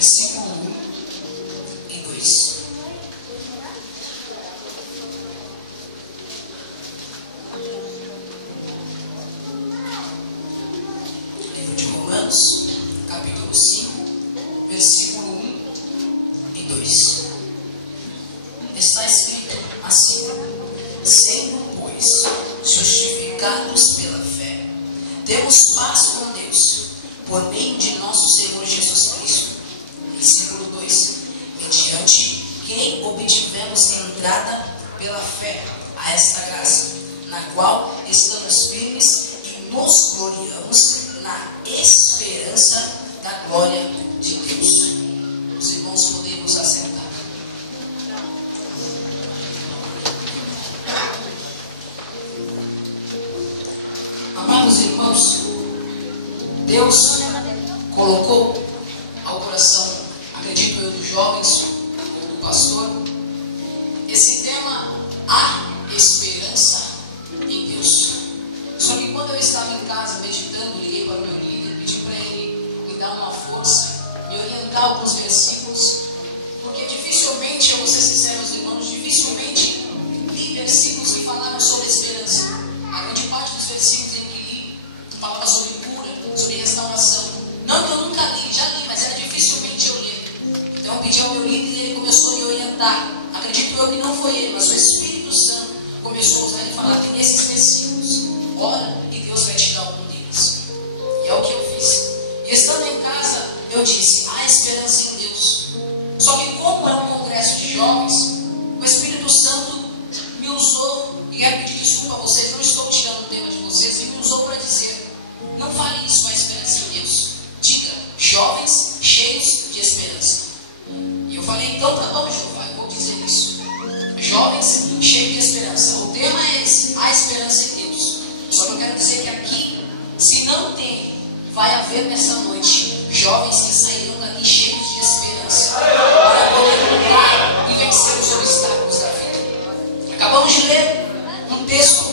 versículo 1 e 2. Livro de Romanos, capítulo 5, versículo 1 e 2. Está escrito assim: sendo, pois, justificados pela fé, temos paz com Deus, por meio de nosso Senhor Jesus Cristo. Versículo 2: mediante quem obtivemos entrada pela fé a esta graça, na qual estamos firmes e nos gloriamos na esperança da glória de Deus. Os irmãos podemos assentar. Amados irmãos, Deus colocou ao coração, acredito eu, dos jovens, ou do pastor, esse tema: há esperança em Deus. Só que quando eu estava em casa meditando, liguei para o meu líder, pedi para ele me dar uma força, me orientar alguns versículos, porque dificilmente, eu vou ser sincero aos irmãos, dificilmente li versículos que falavam sobre esperança. A grande parte dos versículos em que li falava sobre cura, sobre restauração. Não que eu nunca li, já li, mas era dificilmente eu ler. Então eu pedi ao meu líder e ele começou a me orientar. Acredito eu que não foi ele, mas o Espírito Santo começou a usar e falar que nesses versículos, ora e Deus vai te dar algum deles. E é o que eu fiz. E estando em casa, eu disse: há esperança em Deus. Só que como é um congresso de jovens, o Espírito Santo me usou, e quero pedir desculpa a vocês, não estou tirando o tema de vocês, e me usou para dizer: não fale isso, há esperança em Deus. Diga: jovens cheios de esperança. E eu falei: então tá bom, Jeová, eu vou dizer isso. Jovens cheios de esperança. O tema é esse: há esperança em Deus. Só que eu quero dizer que aqui, se não tem, vai haver nessa noite jovens que sairão daqui cheios de esperança para poder lutar e vencer os obstáculos da vida. Acabamos de ler um texto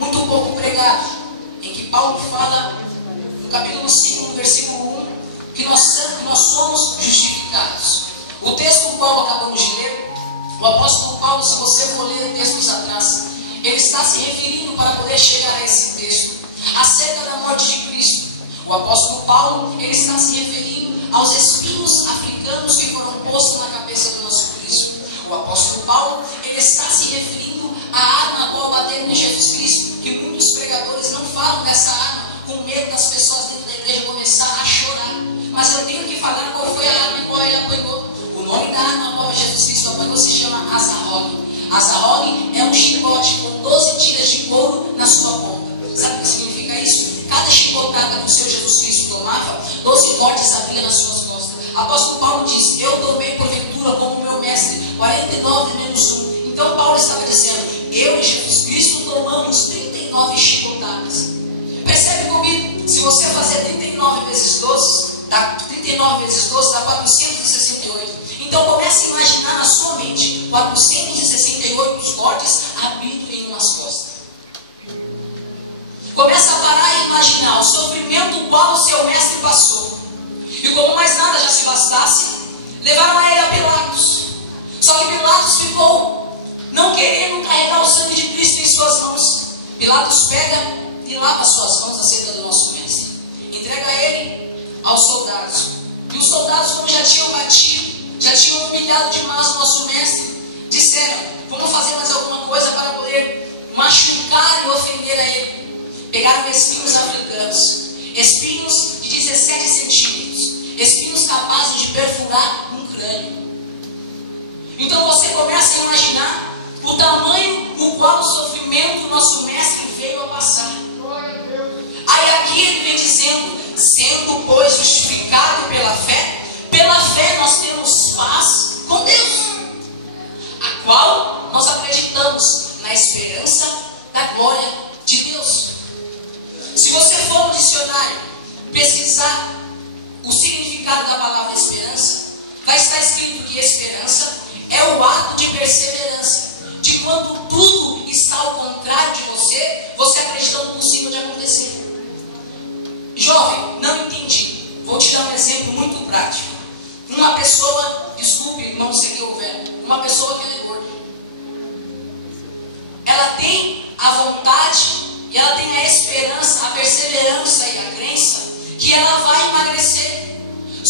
muito pouco pregado, em que Paulo fala no capítulo 5, no versículo 1, que nós somos justificados. O texto do qual acabamos de ler, o apóstolo Paulo, se você for ler textos atrás, ele está se referindo, para poder chegar a esse texto, acerca da morte de Cristo. O apóstolo Paulo, ele está se referindo aos espinhos africanos que foram postos na cabeça do nosso Cristo. O apóstolo Paulo, ele está se referindo à arma a qual bateram em Jesus Cristo, que muitos pregadores não falam dessa arma, com medo das pessoas dentro da igreja começar a chorar. Mas eu tenho que falar qual foi a arma em qual ele apanhou. O nome da arma a qual Jesus Cristo apanhou se chama Azarrogue. Azarrogue é um chicote com 12 tiras de couro na sua ponta. Sabe o que significa isso? Cada chicotada que o Senhor Jesus Cristo tomava, 12 cortes havia nas suas costas. Apóstolo Paulo diz: eu tomei porventura como meu mestre 49 menos 1. Então Paulo estava dizendo: eu e Jesus Cristo tomamos 39 chicotadas. Percebe comigo? Se você fazer 39 vezes 12, dá 39 vezes 12 dá 468. Então comece a imaginar na sua mente 468 cortes abrindo em umas costas. Começa a parar e imaginar o sofrimento qual o seu mestre passou. E como mais nada já se bastasse, levaram a ele a Pilatos. Só que Pilatos ficou não querendo carregar o sangue de Cristo em suas mãos. Pilatos pega e lava suas mãos acerca do nosso mestre. Entrega ele aos soldados. E os soldados, como já tinham batido, já tinham humilhado demais o nosso mestre, disseram: vamos fazer mais alguma coisa para poder machucar e ofender a ele. Pegaram espinhos africanos, espinhos de 17 centímetros, espinhos capazes de perfurar um crânio. Então você começa a imaginar o tamanho o qual o sofrimento do nosso mestre veio a passar. Aí aqui ele vem dizendo: sendo, pois, justificado pela fé nós temos paz com Deus, a qual nós acreditamos na esperança da glória de Deus. Se você for no dicionário pesquisar o significado da palavra esperança, vai estar escrito que esperança é o ato de perseverança, de quando tudo está ao contrário de você, você acredita no possível de acontecer. Jovem, não entendi. Vou te dar um exemplo muito prático. Uma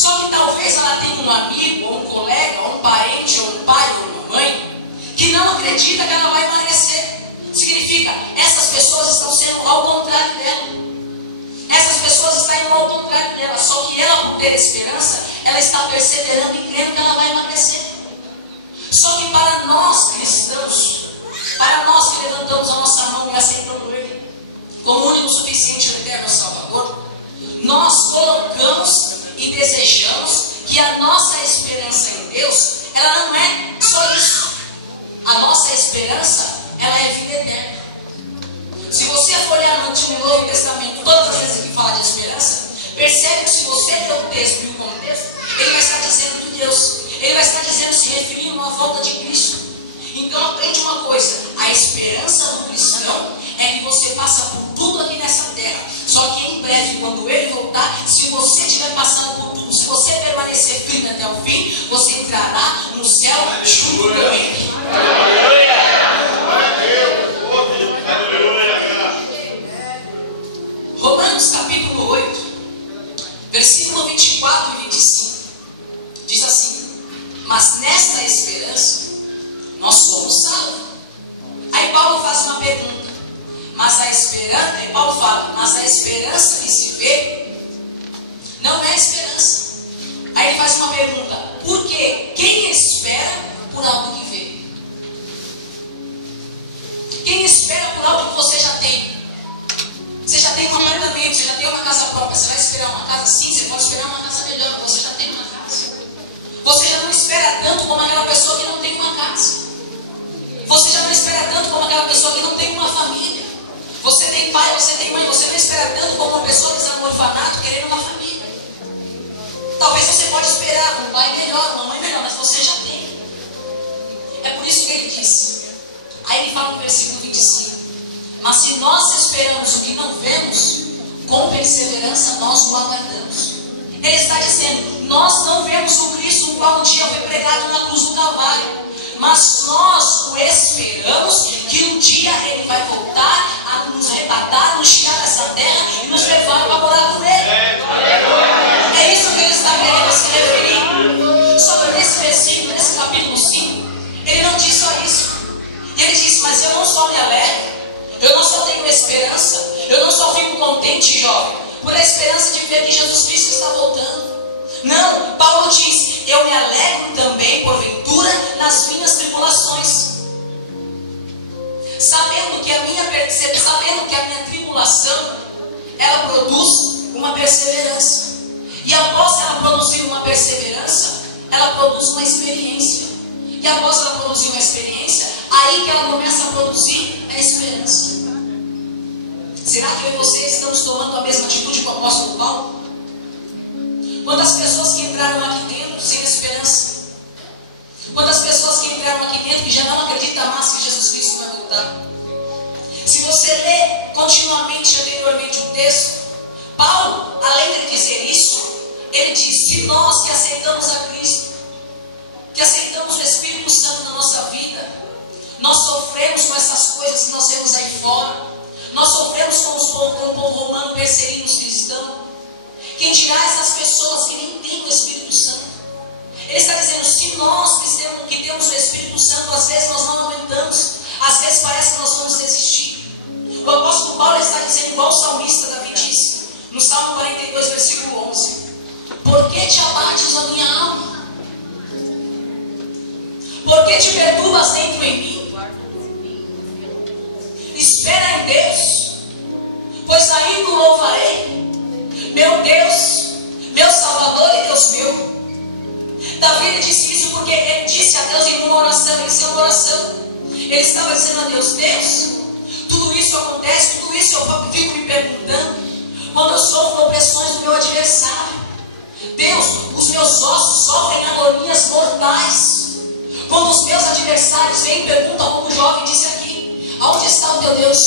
Só que talvez ela tenha um amigo, ou um colega, ou um parente, ou um pai, ou uma mãe, que não acredita que ela vai emagrecer. Significa, essas pessoas estão sendo ao contrário dela. Essas pessoas estão indo ao contrário dela. Só que ela, por ter esperança, ela está perseverando e crendo que ela vai emagrecer. Só que para nós cristãos, para nós que levantamos a nossa mão e aceitamos Ele como o único, suficiente e eterno Salvador, nós colocamos e desejamos que a nossa esperança em Deus, ela não é só isso. A nossa esperança, ela é vida eterna. Se você for olhar no Antigo e Novo Testamento, todas as vezes que fala de esperança, percebe que se você ler o texto e o contexto, ele vai estar dizendo de Deus. Ele vai estar dizendo, se referindo à volta de Cristo. Então aprende uma coisa, a esperança do cristão é que você passa por tudo aqui nessa terra. Só que em breve, quando Ele voltar, se você estiver passando por tudo, se você permanecer firme até o fim, você entrará no céu junto com Ele. Romanos capítulo 8, versículo 24 e 25, diz assim: mas nesta esperança nós somos salvos. Aí Paulo faz uma pergunta, mas a esperança, aí Paulo fala, mas a esperança que se vê não é esperança. Aí ele faz uma pergunta, por quê? Quem espera por algo que vê? Quem espera por algo que você já tem? Você já tem um apartamento, você já tem uma casa própria, você vai esperar uma casa sim, você pode esperar uma casa melhor, mas você já tem uma casa. Você já não espera tanto como aquela pessoa que não tem uma casa. Você já não espera tanto como aquela pessoa que não tem uma família. Você tem pai, você tem mãe, você não espera tanto como uma pessoa que está no orfanato querendo uma família. Talvez você pode esperar um pai melhor, uma mãe melhor, mas você já tem. É por isso que ele diz. Aí ele fala no versículo 25: mas se nós esperamos o que não vemos, com perseverança nós o aguardamos. Ele está dizendo, nós não vemos o Cristo, o qual um dia foi pregado na cruz do Calvário, mas nós o esperamos que um dia Ele vai voltar a nos arrebatar, nos tirar dessa terra e nos levar para morar com Ele. É isso que Ele está querendo se referir. Só que nesse versículo, nesse capítulo 5, Ele não diz só isso. Ele diz, mas eu não só me alegro, eu não só tenho esperança, eu não só fico contente, jovem, por a esperança de ver que Jesus Cristo está voltando. Não, Paulo diz, eu me alegro também, porventura, nas minhas tribulações, sabendo que a minha tribulação, ela produz uma perseverança. E após ela produzir uma perseverança, ela produz uma experiência. E após ela produzir uma experiência, aí que ela começa a produzir a esperança. Será que eu e você estamos tomando a mesma atitude que o apóstolo Paulo? Quantas pessoas que entraram aqui dentro sem esperança? Quantas pessoas que entraram aqui dentro que já não acreditam mais que Jesus Cristo vai voltar? Se você lê continuamente, anteriormente o texto, Paulo, além de dizer isso, ele diz, se nós que aceitamos a Cristo, que aceitamos o Espírito Santo na nossa vida, nós sofremos com essas coisas que nós vemos aí fora, nós sofremos com o povo romano perseguindo os cristãos, quem dirá essas pessoas que nem têm o Espírito Santo? Ele está dizendo, se nós que temos o Espírito Santo, às vezes nós não aumentamos, às vezes parece que nós vamos desistir. O apóstolo Paulo está dizendo, igual o salmista Davi disse, no Salmo 42, versículo 11, por que te abates, a minha alma? Por que te perturbas dentro em mim? Espera em Deus, pois ainda o louvarei, meu Deus, meu Salvador e Deus meu. Davi disse isso porque ele disse a Deus em uma oração, em uma oração. Ele estava dizendo a Deus, Deus, tudo isso acontece, tudo isso eu fico me perguntando, quando eu sofro opressões do meu adversário. Deus, os meus ossos sofrem agonias mortais. Quando os meus adversários vêm e perguntam, como o jovem disse aqui, aonde está o teu Deus?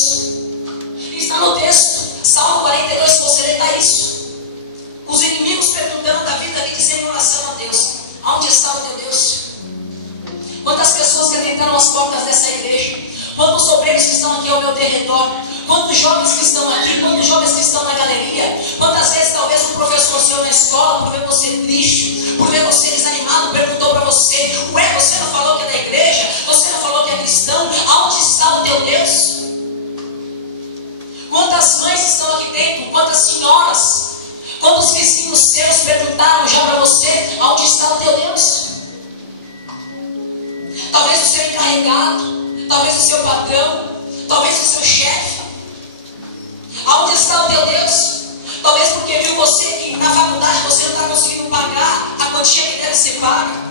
Está no texto, Salmo 42, se você ler, está isso. Os inimigos perguntando a Davi dizendo em oração a Deus, aonde está o teu Deus? Quantas pessoas que adentraram as portas dessa igreja, quantos obreiros que estão aqui ao meu derredor, Quantos jovens que estão aqui, quantos jovens que estão na galeria, quantas vezes talvez um professor seu na escola, por ver você triste, por ver você desanimado, perguntou para você: ué, você não falou que é da igreja? Você não falou que é cristão? Aonde está o teu Deus? Quantas mães estão aqui dentro? Quantas senhoras? Quantos vizinhos seus perguntaram já para você: aonde está o teu Deus? Talvez o seu encarregado, talvez o seu patrão, talvez o seu chefe. Aonde está o teu Deus? Talvez porque viu você que na faculdade você não está conseguindo pagar a quantia que deve ser paga.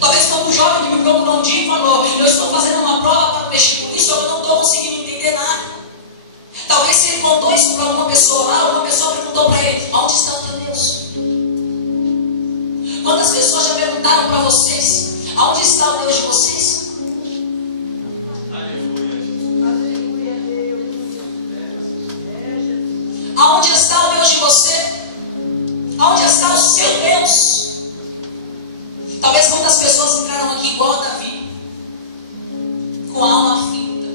Talvez como um jovem que me procurou um dia e falou: eu estou fazendo uma prova para o vestibular, só que eu não estou conseguindo entender nada. Talvez se ele contou isso para uma pessoa lá, uma pessoa perguntou para ele: aonde está o teu Deus? Quantas pessoas já perguntaram para vocês: aonde está o Deus de vocês? Aonde está o Deus de você? Aonde está o seu Deus? Talvez muitas pessoas entraram aqui igual a Davi, com a alma aflita,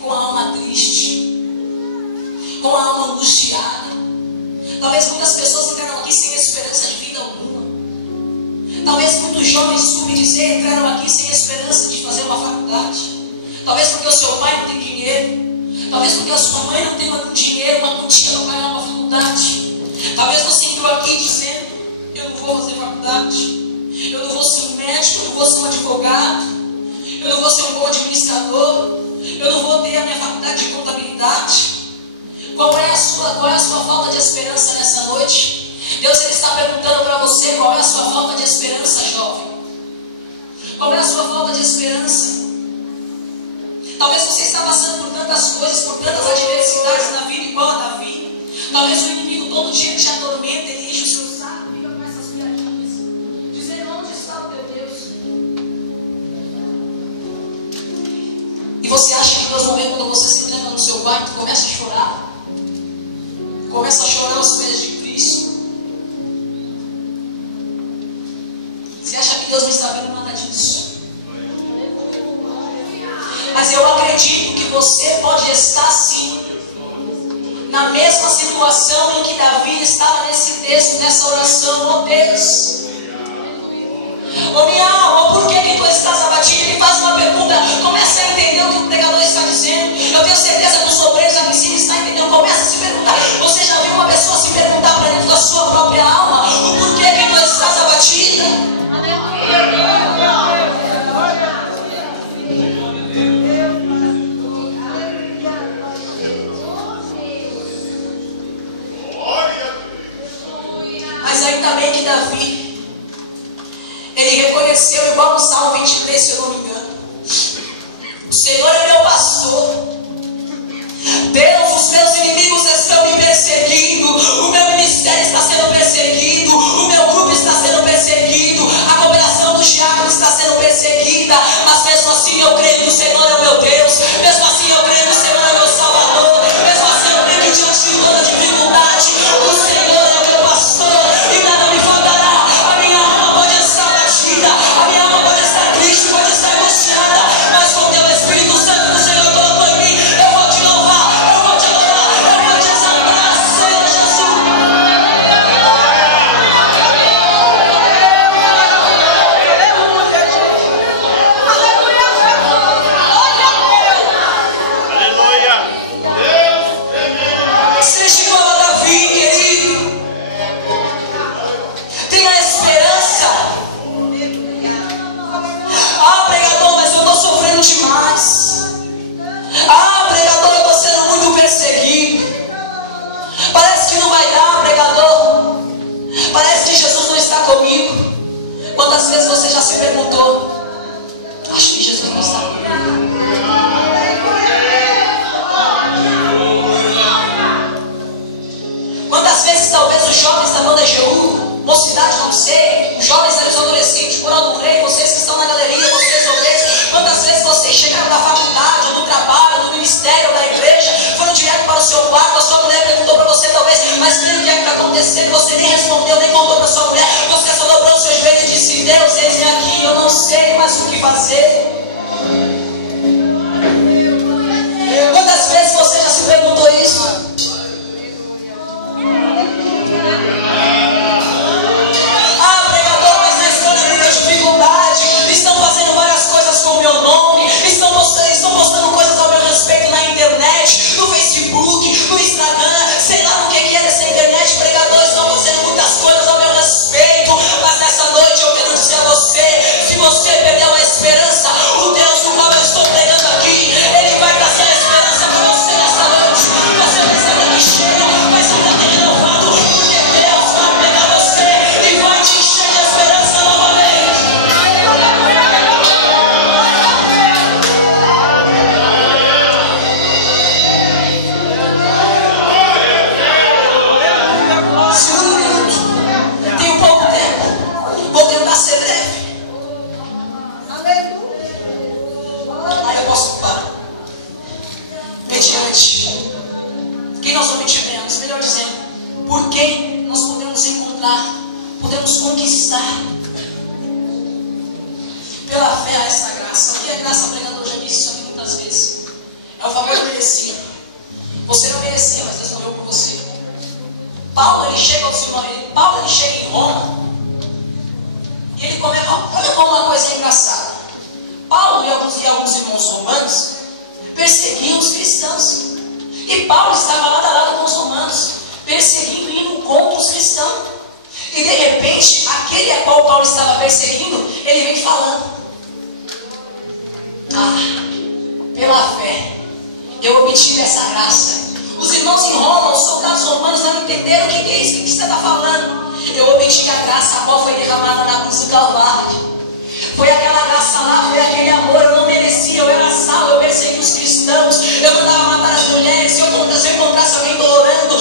com a alma triste, com a alma angustiada. Talvez muitas pessoas entraram aqui sem esperança de vida alguma. Talvez muitos jovens, desculpe dizer, entraram aqui sem esperança de fazer uma faculdade. Talvez porque o seu pai não tem dinheiro. Talvez porque a sua mãe não tem dinheiro, uma quantia para pagar uma faculdade. Talvez você entrou aqui dizendo: eu não vou fazer faculdade, eu não vou ser um médico, eu não vou ser um advogado, eu não vou ser um bom administrador, eu não vou ter a minha faculdade de contabilidade. Qual é a sua falta de esperança nessa noite? Deus ele está perguntando para você: qual é a sua falta de esperança, jovem? Qual é a sua falta de esperança? Talvez você está passando por tantas coisas, por tantas adversidades na vida igual a Davi. Talvez o inimigo todo dia te atormenta, ele enche o seu saco, fica com essas piadinhas, dizendo: onde está o teu Deus? E você acha que Deus não vê quando você se tranca no seu quarto, começa a chorar? Começa a chorar aos pés de Cristo? Você acha que Deus não está vendo nada disso? Mas eu acredito que você pode estar sim na mesma situação em que Davi estava nesse texto, nessa oração. Oh Deus, oh minha alma, por que tu estás abatido? Ele faz uma pergunta, comece a entender o que o pregador está dizendo. Eu tenho certeza que os obreiros aqui em cima estão entendendo. Comece a se perguntar. Você já viu uma pessoa se perguntar para dentro da sua própria alma: o porquê que tu estás abatida? Mas ainda bem que Davi, ele reconheceu, igual no Salmo 23, se eu não me engano: o Senhor é meu pastor. Deus, os meus inimigos estão me perseguindo, o meu ministério está sendo perseguido, o meu grupo está sendo perseguido, a cooperação do diácono está sendo perseguida, mas mesmo assim eu creio que o Senhor é o meu Deus, mesmo assim eu creio que o Senhor é o meu Salvador, mesmo assim eu creio que diante de toda dificuldade, o Senhor é o meu pastor e nada me faltará. A minha alma pode estar batida, a minha alma pode estar triste, pode estar angustiada, mas com o teu Espírito Santo do Senhor colocou em mim, eu vou te louvar, eu vou te adorar, eu vou te exaltar, Senhor Jesus. Seja igual a Davi, querido. Tenha esperança. Ah, pregador, mas eu estou sofrendo demais. Ah, pregador, eu estou sendo muito perseguido. Parece que não vai dar, pregador. Parece que Jesus não está comigo. Quantas vezes você já se perguntou: acho que Jesus não está comigo? Quantas vezes talvez os jovens da banda GU, mocidade não sei, os jovens e os adolescentes, Coral do Rei, vocês que estão na galeria, vocês obreiros, quantas vezes vocês chegaram da faculdade, ou do trabalho, ou do ministério, ou da igreja, foram direto para o seu quarto, a sua mulher perguntou para você talvez: mas o que está acontecendo? Você nem respondeu, nem contou para sua mulher, você só dobrou os seus joelhos e disse: Deus, eis-me aqui, eu não sei mais o que fazer. Quantas vezes noite? Quem nós obtivemos? Melhor dizendo, por quem nós podemos encontrar, podemos conquistar? Pela fé a essa graça. O que é graça? O pregador já disse isso aqui muitas vezes. É o famoso merecido. Você não merecia, mas Deus morreu por você. Paulo, ele chega aos irmãos, Paulo, ele chega em Roma e ele começa, olha como uma coisa engraçada. Paulo e alguns irmãos romanos perseguiam os cristãos. E Paulo estava lado a lado com os romanos, perseguindo e indo contra os cristãos. E de repente, aquele a qual Paulo estava perseguindo, ele vem falando: pela fé, eu obtive essa graça. Os irmãos em Roma, os soldados romanos não entenderam o que é isso, o que você está falando. Eu obtive a graça, a qual foi derramada na cruz do Calvário. Foi aquela graça lá, foi aquele amor. Eu não merecia, eu era Saulo, eu persegui os cristãos, eu mandava matar as mulheres. Se eu encontrasse alguém dobrado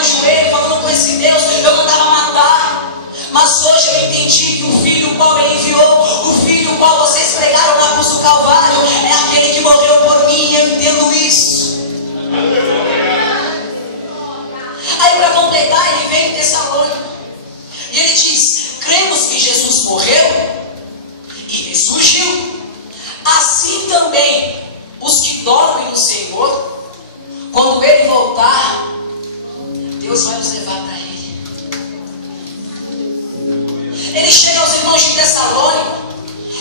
o joelho, falando com esse Deus, eu mandava matar. Mas hoje eu entendi que o Filho qual ele enviou, o Filho qual vocês pregaram na cruz do Calvário, é aquele que morreu por mim, e eu entendo isso. Aí para completar, ele vem em Tessalônica e ele diz: cremos que Jesus morreu e ressurgiu, assim também os que dormem no Senhor, quando Ele voltar, Deus vai nos levar para Ele. Ele chega aos irmãos de Tessalônica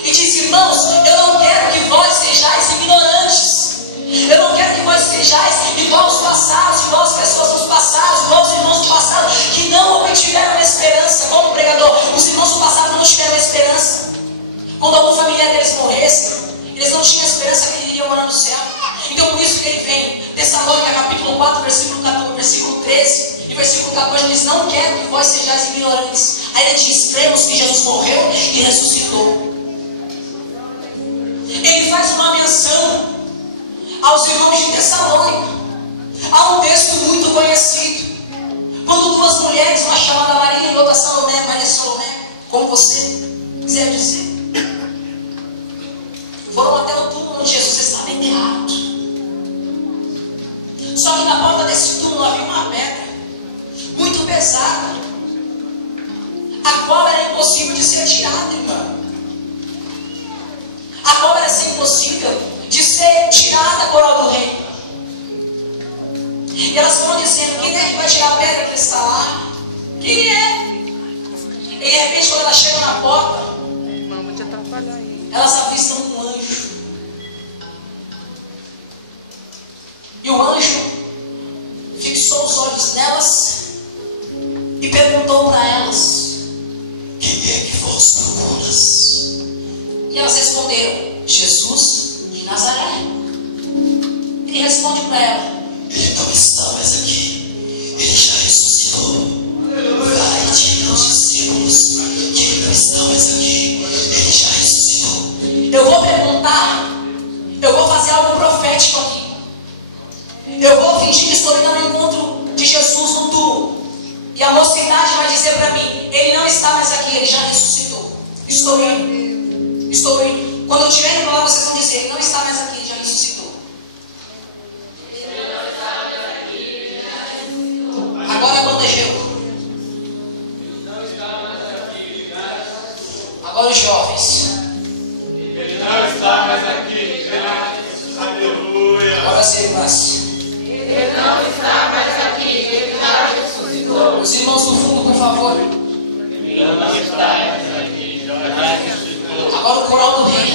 e diz: irmãos, eu não quero que vós sejais ignorantes. Eu não quero que vós sejais igual aos passados, igual as pessoas dos passados, igual os irmãos do passado, que não obtiveram a esperança. Como pregador, os irmãos do passado não tiveram a esperança. Quando algum familiar deles morresse, eles não tinham esperança que ele iria morar no céu. Então por isso que ele vem, Tessalônica capítulo 4, versículo 14, versículo 13 e versículo 14, ele diz: não quero que vós sejais ignorantes. Aí ele diz: cremos que Jesus morreu e ressuscitou. Ele faz uma menção aos irmãos de Tessalônica. Há um texto muito conhecido, quando duas mulheres, uma chamada Maria e outra Salomé, Maria Salomé, como você quiser dizer, foram até o túmulo onde Jesus estava enterrado. Só que na porta desse túmulo havia uma pedra muito pesada, a qual era impossível de ser tirada, irmão. A qual era assim impossível de ser tirada a coroa do rei. E elas foram dizendo: quem é que vai tirar a pedra que está lá? Quem é? E de repente, quando elas chegam na porta, elas avistam um anjo. E o anjo fixou os olhos nelas e perguntou para elas: quem é que vós procuras? E elas responderam: Jesus de Nazaré. Ele responde para ela: ele não está mais aqui, ele já ressuscitou. Vai e diga aos discípulos que ele não está mais aqui, ele já ressuscitou. Eu vou perguntar, eu vou fazer algo profético aqui. Eu vou fingir que estou indo ao encontro de Jesus no túmulo, e a mocidade vai dizer para mim: ele não está mais aqui, ele já ressuscitou. Estou indo, estou indo. Quando eu estiver indo para lá, vocês vão dizer: ele não está mais aqui, ele já ressuscitou. Agora a banda gerou. Agora os jovens. Ele não está mais aqui. Aleluia. Agora as irmãs. Ele não está mais aqui. Ele já ressuscitou. Os irmãos do fundo, por favor. Ele não está mais aqui. Já ressuscitou. Agora o coral do rei.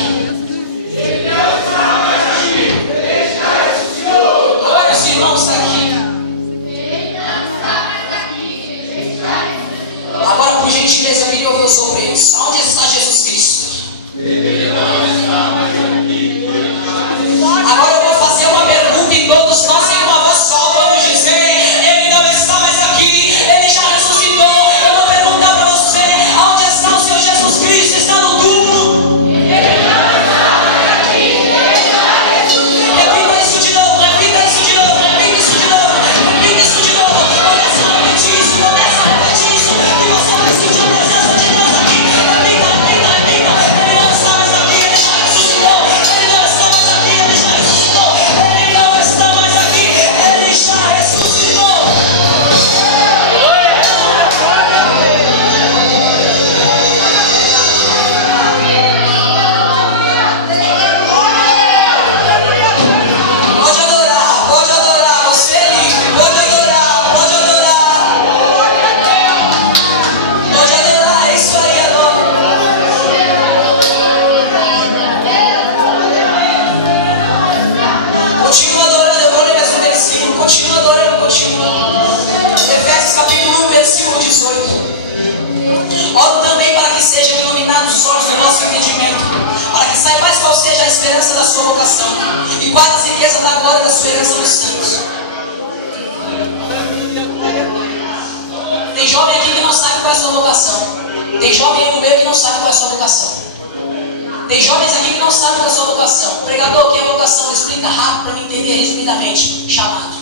Ele não está mais aqui. Ele já ressuscitou. Agora os irmãos daqui. Agora, por gentileza, eu queria ouvir os obreiros. Onde está Jesus Cristo? Ele não está mais aqui. Agora eu vou fazer uma pergunta e todos nós em uma voz só vamos dizer: ele não está mais aqui, ele já ressuscitou. Eu vou perguntar para você: onde está o Senhor Jesus Cristo? Está no túmulo? Ele não sua vocação. E guarda as riquezas da glória da sua herança nos santos. Tem jovem aqui que não sabe qual é a sua vocação. Tem jovem aí no meio que não sabe qual é a sua vocação. Tem jovens aqui que não sabem qual é a sua vocação. Pregador, o que é vocação? Explica rápido para me entender resumidamente. Chamado,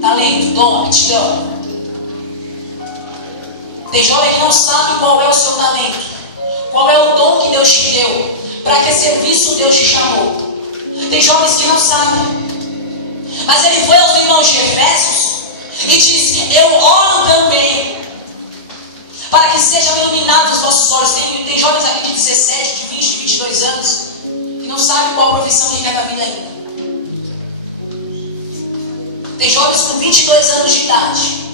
talento, dom, aptidão. Tem jovem que não sabe qual é o seu talento, qual é o dom que Deus te deu, para que serviço Deus te chamou. Tem jovens que não sabem. Mas ele foi aos irmãos de Efésios e disse: eu oro também para que sejam iluminados os vossos olhos. Tem jovens aqui de 17, de 20, de 22 anos que não sabem qual profissão que quer da vida ainda. Tem jovens com 22 anos de idade.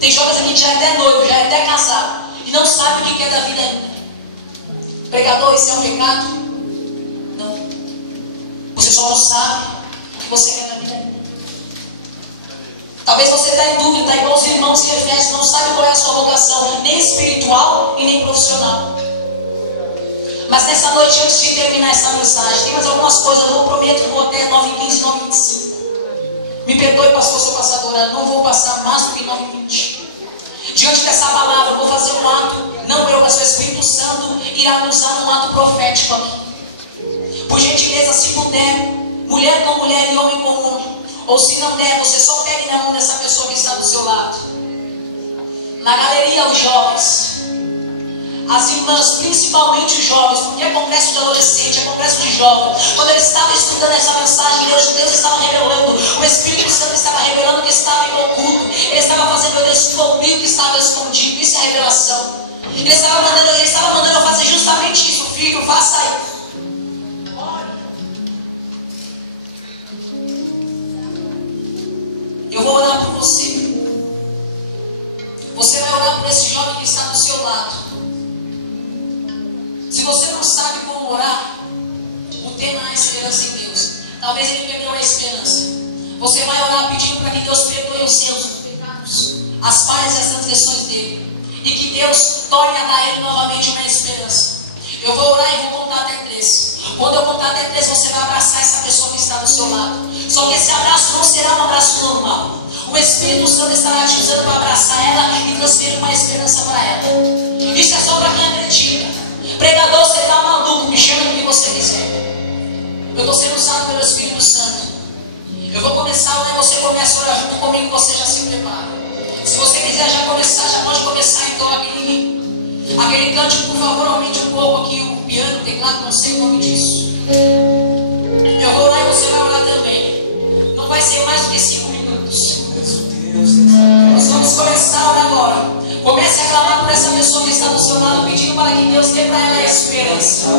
Tem jovens aqui que já é até noivo, já é até casado e não sabem o que quer da vida ainda. Pregador, isso é um pecado? Não. Você só não sabe o que você quer da vida ainda. Talvez você está em dúvida, está igual os irmãos em Efésios, não sabe qual é a sua vocação, nem espiritual e nem profissional. Mas nessa noite, antes de terminar essa mensagem, tem mais algumas coisas, eu prometo que vou até 9h15, 9h25. Me perdoe, pastor, sou passadora, não vou passar mais do que 9h20. Diante dessa palavra, eu vou fazer um ato, não eu, mas o Espírito Santo irá me usar num ato profético aqui. Por gentileza, se puder, mulher com mulher e homem com homem, ou se não der, você só pegue na mão dessa pessoa que está do seu lado. Na galeria, os jovens, as irmãs, principalmente os jovens, porque é congresso de adolescente, é congresso de jovem. Quando eu estava estudando essa mensagem, Deus estava revelando, o Espírito Santo estava revelando que estava em oculto. Ele estava fazendo eu descobrir o que estava escondido. Isso é a revelação. Ele estava mandando eu fazer justamente isso. Filho, faça isso. Eu vou orar por você. Você vai orar por esse jovem que está do seu lado. Se você não sabe como orar, o tema é a esperança em Deus. Talvez ele perdeu a esperança. Você vai orar pedindo para que Deus perdoe os seus pecados, as falhas e as transgressões dele, e que Deus torne a dar a ele novamente uma esperança. Eu vou orar e vou contar até 3. Quando eu contar até 3, você vai abraçar essa pessoa que está do seu lado. Só que esse abraço não será um abraço normal. O Espírito Santo estará te usando para abraçar ela e transferir uma esperança para ela. Isso é só para quem acredita. Pregador, você está maluco, me chama do que você quiser. Eu estou sendo usado pelo Espírito Santo. Eu vou começar a orar e você começa a orar junto comigo, você já se prepara. Se você quiser já começar, já pode começar então aquele cântico, por favor, aumente um pouco aqui o piano, o teclado, não sei o nome disso. Eu vou orar e você vai orar também. Não vai ser mais do que 5 minutos. Nós vamos começar a orar agora. Comece a clamar por essa pessoa que está do seu lado, pedindo para que Deus dê para ela a esperança.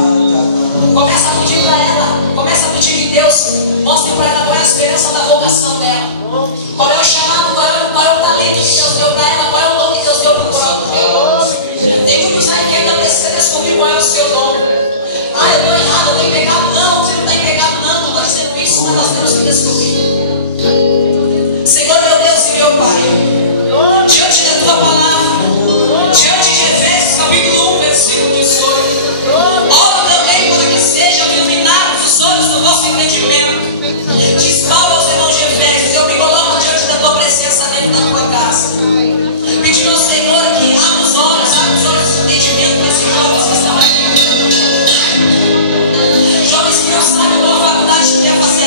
Começa a pedir para ela, começa a pedir que Deus mostre para ela qual é a esperança da vocação dela. Qual é o chamado, qual é o talento que Deus deu para ela, qual é o dom que Deus deu para o coração. Tem muitos aí que ainda precisam descobrir qual é o seu dom. Ah, eu estou errado, eu estou em pecado. Não, você não está em pecado, não estou dizendo isso, mas nós temos que descobrir. Senhor, meu Deus e meu Pai, diante da tua palavra, diante de Efésios capítulo 1, versículo 18, oro também para que sejam iluminados os olhos do vosso entendimento. Diz Paulo aos irmãos de Efésios: eu me coloco diante da tua presença dentro da tua casa, pedindo ao Senhor que abra os olhos do entendimento desses jovens que estão aqui, jovens que não sabem qual faculdade que quer fazer.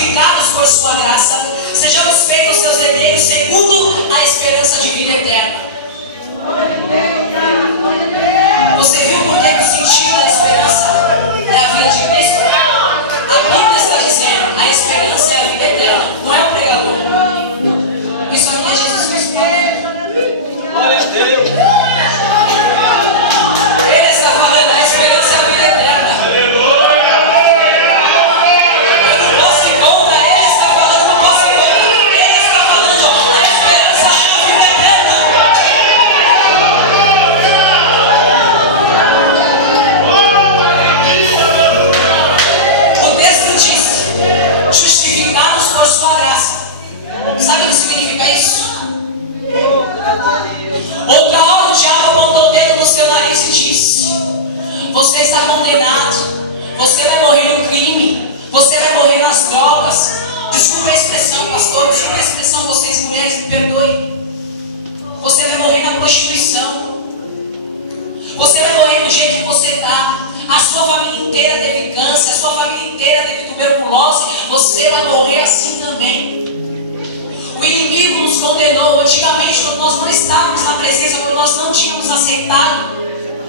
justificados por sua graça, sejamos feitos seus herdeiros segundo a esperança de vida eterna. Você viu por que o sentido da esperança é a vida de Cristo? A Bíblia está dizendo, a esperança é a vida eterna, não é o pregador. Isso aqui é Jesus Cristo. Glória a Deus. Ele está falando, a esperança é a vida eterna. Eu não posso ir contra, ele está falando, não posso ir contra. Ele está falando, a esperança é a vida eterna. O texto diz, justificados por sua graça. Sabe o que significa isso? Outra hora o diabo apontou o dedo no seu nariz e disse: você está condenado, você vai morrer no crime, você vai morrer nas drogas. Desculpa a expressão, pastor, desculpa a expressão, vocês mulheres me perdoem. Você vai morrer na prostituição, você vai morrer do jeito que você está. A sua família inteira teve câncer, a sua família inteira teve tuberculose, você vai morrer assim também. O inimigo nos condenou. Antigamente, quando nós não estávamos na presença, quando nós não tínhamos aceitado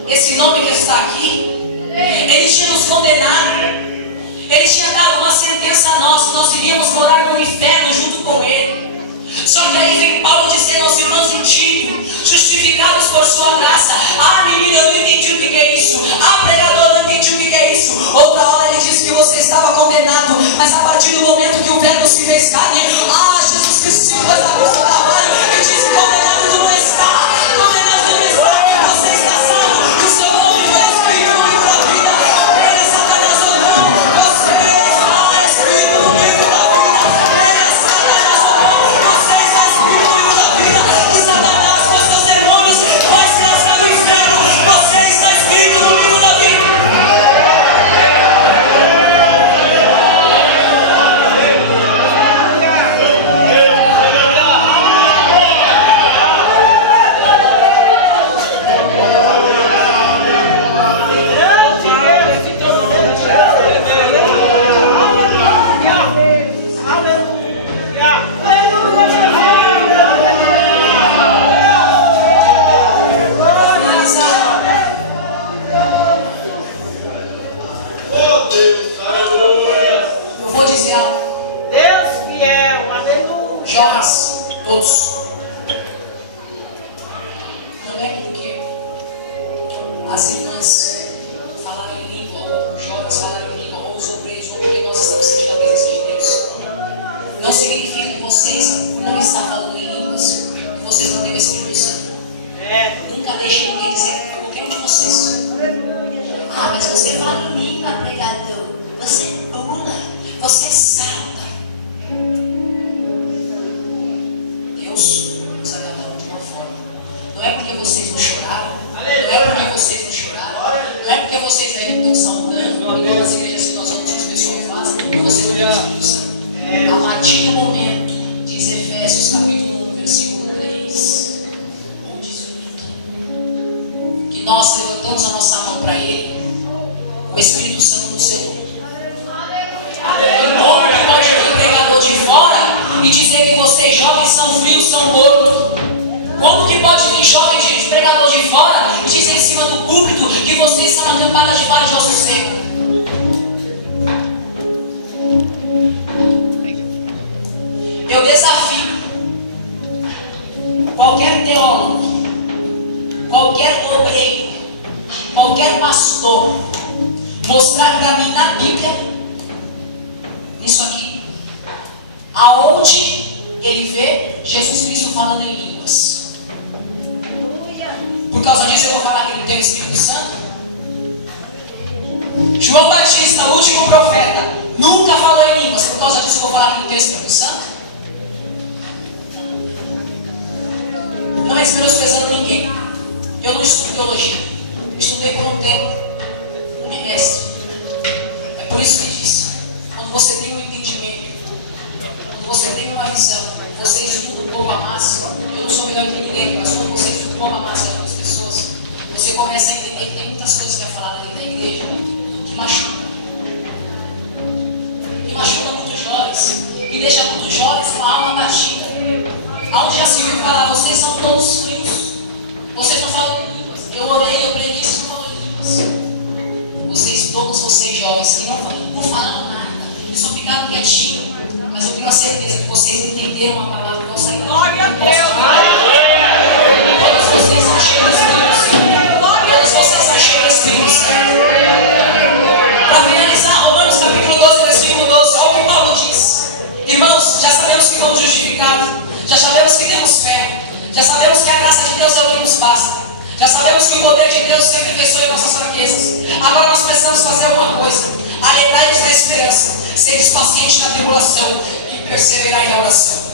esse nome que está aqui, ele tinha nos condenado. Ele tinha dado uma sentença a nós, que nós iríamos morar no inferno junto com ele. Só que aí vem Paulo dizer aos irmãos em Tito, justificados por sua graça. Ah, menina, eu não entendi o que é isso. Ah, pregador, eu não entendi o que é isso. Outra hora ele disse que você estava condenado, mas a partir do momento que o verbo se fez carne, Jesus Cristo se pôs na cruz do Calvário e disse: condenado tu não está, condenado tu não está, você está salvo, o seu nome foi escrito no livro da vida. Ele, Satanás, ou não, você está escrito no livro da vida. Ele, Satanás, ou não, você está escrito no livro da vida. Que Satanás com seus demônios vai se lascar no inferno. Você está escrito no livro da vida. Eu vou dizer algo. Deus fiel, aleluia. Jovens, todos. Não é porque as irmãs falaram em língua, ou os jovens falaram em língua, ou os obreiros, ou porque nós estamos sentindo a presença de Deus. Não significa que vocês, por não estar falando em línguas, que vocês não têm o Espírito Santo. Nunca deixe ninguém dizer para qualquer um de vocês: ah, mas você fala em língua, pregador. Você pula, você salta. Deus nos agarrou de uma forma. Não é porque vocês não choraram, não é porque vocês não choraram, não é porque vocês ainda estão saudando, em todas as igrejas que nós vamos, as pessoas fazem, que vocês não têm o Espírito Santo. A partir do momento, diz Efésios capítulo 1, versículo 3, onde diz que nós levantamos a nossa mão para Ele, o Espírito Santo nos selou. Como que pode vir pregador de fora e dizer que vocês jovens são frios, são mortos? Como que pode vir jovem de pregador de fora e dizer em cima do púlpito que vocês são uma campada de vara de osso seco? Eu desafio qualquer teólogo, qualquer obreiro, qualquer pastor, mostrar para mim na Bíblia, isso aqui, aonde ele vê Jesus Cristo falando em línguas. Por causa disso eu vou falar que ele tem o Espírito Santo. João Batista, o último profeta, nunca falou em línguas. Por causa disso eu vou falar que ele tem o Espírito Santo. Não é menosprezando ninguém. Eu não estudo teologia, estudei por um tempo, um bimestre. É por isso que disse: quando você tem um entendimento, quando você tem uma visão, você estuda um pouco a massa. Eu não sou melhor que ninguém, mas quando você estuda um pouco a massa de algumas pessoas, você começa a entender que tem muitas coisas que é falada dentro da igreja que machuca. E machuca muitos jovens. Aonde já se viu falar, vocês são todos frios. Vocês não falam em línguas. Eu orei, eu preguei, vocês não falam em línguas. Vocês, todos vocês jovens que não falaram nada, e só ficaram quietinhos. Mas eu tenho a certeza que vocês entenderam a palavra que eu saí da Glória a Deus. Todos vocês são cheios do Espírito Santo. Todos vocês são cheios do Espírito Santo. Para finalizar, Romanos capítulo 12, versículo 12. Olha o que Paulo diz. Irmãos, já sabemos que fomos justificados. Já sabemos que temos fé. Já sabemos que a graça de Deus é o que nos basta. Já sabemos que o poder de Deus se aperfeiçoa em nossas fraquezas. Agora nós precisamos fazer uma coisa. Alegrai-vos na esperança. Sedes pacientes na tribulação e perseverai na oração.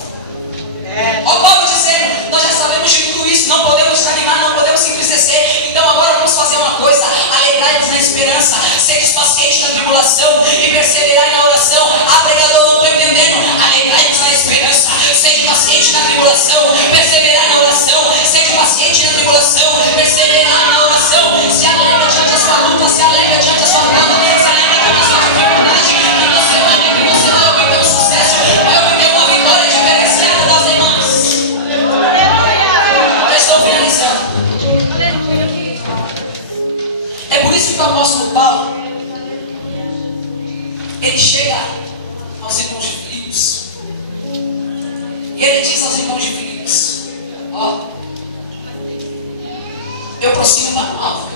Ó Paulo dizendo, nós já sabemos de tudo isso, não podemos desanimar, não podemos se entristecer. Então agora vamos fazer uma coisa. Alegrai-vos na esperança. Sedes pacientes na tribulação e perseverai na oração. Ah, pregador, não estou entendendo. Alegrai-vos na esperança. Sede paciente na tribulação, perseverar na oração. Sede paciente na tribulação, perseverar na oração. Se alegra diante da sua luta, se alegra diante da sua prova, se alegra diante da sua dificuldade. Que você vai ver que você vai obter um sucesso, vai obter uma vitória diferenciada das irmãs. Já estou finalizando. É por isso que o apóstolo Paulo, ele chega aos irmãos de Filipos. E ele diz aos irmãos de Filipos: ó, eu prossigo para o alvo.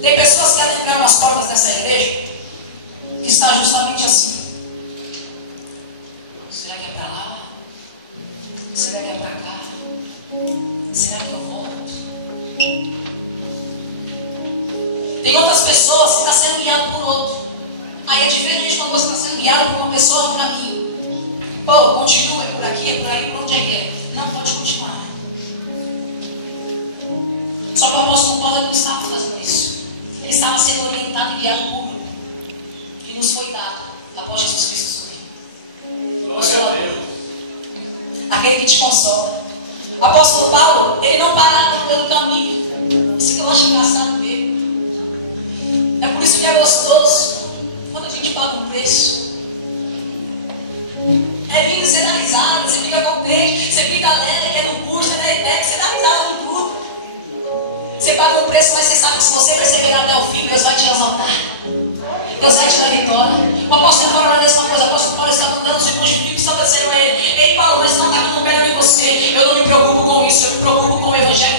Tem pessoas que adentraram as portas dessa igreja que está justamente assim. Será que é para lá? Será que é para cá? Será que eu volto? Tem outras pessoas que estão sendo guiadas por outro. Aí é diferente quando você está sendo guiado por uma pessoa no caminho. Pô, continua, é por aqui, é por aí, por onde é que é? Não, pode continuar. Só que o apóstolo Paulo não estava fazendo isso. Ele estava sendo orientado e guiado por um que nos foi dado após Jesus Cristo subir. Consolador. Aquele que te consola. O apóstolo Paulo, ele não parava pelo caminho. Isso que eu acho engraçado dele. É por isso que é gostoso quando a gente paga um preço. É lindo, você dá risada, você fica contente, você fica alegre, que é no curso, é da IPEC, você dá risada com tudo. Você paga um preço, mas você sabe que se você perseverar até o fim, Deus vai te exaltar. Deus vai te dar vitória. O apóstolo Paulo era a mesma coisa. O apóstolo Paulo estava andando, os irmãos de Filipos estão descendo a ele. Ei Paulo, mas não está com o pé em você. Eu não me preocupo com isso, eu me preocupo com o evangelho